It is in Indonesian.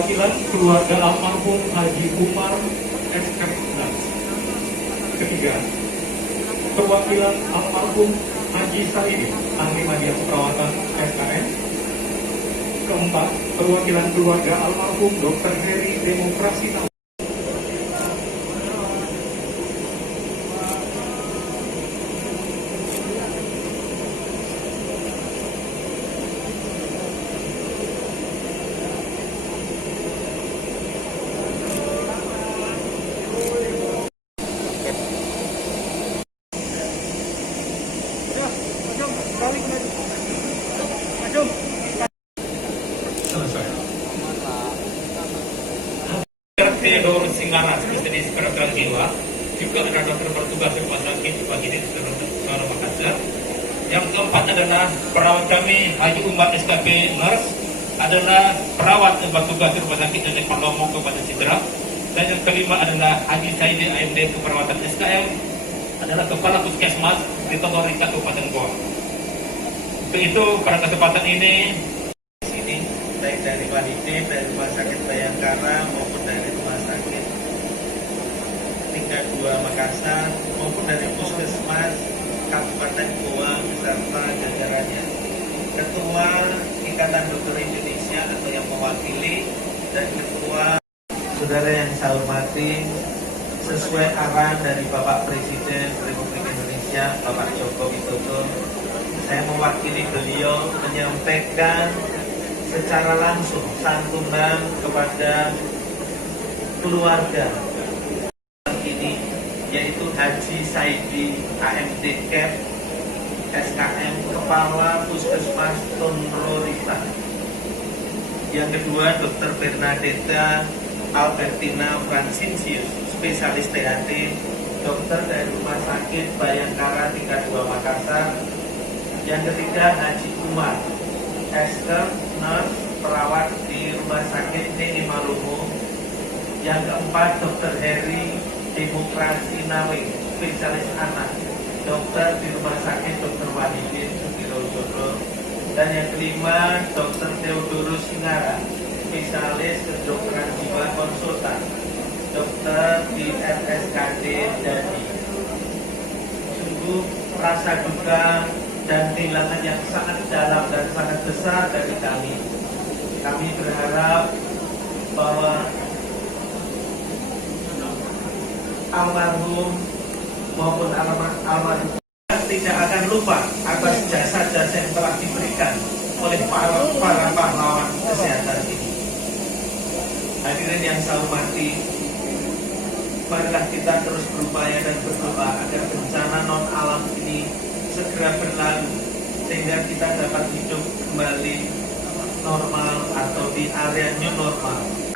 perwakilan keluarga almarhum Haji Umar SK. Ketiga, perwakilan almarhum Haji Saidi, ahli media keperawatan SKM. Keempat, perwakilan keluarga almarhum Dr. Heri Demokrasi Nawawi. Selesai. Theodor Singgara, spesialis kedokteran jiwa, juga ada dokter bertugas di rumah sakit bagi di Kota Makassar. Yang keempat adalah perawat kami Haji Umar SKP Nurse, adalah perawat yang bertugas di rumah sakit dari Palomo Kabupaten Sidrap. Dan yang kelima adalah Haji Saidi AMD keperawatan SKM, adalah kepala puskesmas di Totorika Kabupaten Goa. Untuk itu pada kesempatan ini baik dari Walidin, dari Rumah Sakit Bayangkara maupun dari Rumah Sakit tingkat 2 Makassar maupun dari Puskesmas Kabupaten Goa beserta jajarannya, Ketua Ikatan Dokter Indonesia atau yang mewakili, dan Ketua. Saudara yang saya hormati, sesuai arahan dari Bapak Presiden Republik Indonesia Bapak Joko Widodo, saya mewakili beliau menyampaikan secara langsung santunan kepada keluarga ini, yaitu Haji Saidi AMD Cap SKM, Kepala Puskesmas Tonrorita. Yang kedua, Dr. Bernadetta Albertina Francinsius, spesialis THT, dokter dari Rumah Sakit Bayangkara tingkat 2 Makassar. Yang ketiga, Haji Umar SK Nurse, perawat di Rumah Sakit Nini Malumu. Yang keempat, Dr. Heri Demokrasi Nawawi, spesialis anak, dokter di Rumah Sakit Dr. Walidin Sugirojodo. Dan yang kelima, Dr. Theodorus Singgara, spesialis kedokteran jiwa konsultan, dokter di RSKD Dadi. Sungguh rasa duka dan kehilangan yang sangat dalam dan sangat besar dari kami. Kami berharap bahwa almarhum maupun almarhum tidak akan lupa atas jasa-jasa yang telah diberikan oleh para pahlawan kesehatan ini. Hadirin yang saya hormati, marilah kita terus berupaya dan berdoa agar bencana non alam ini segera berlalu, sehingga kita dapat hidup kembali normal atau di area new normal.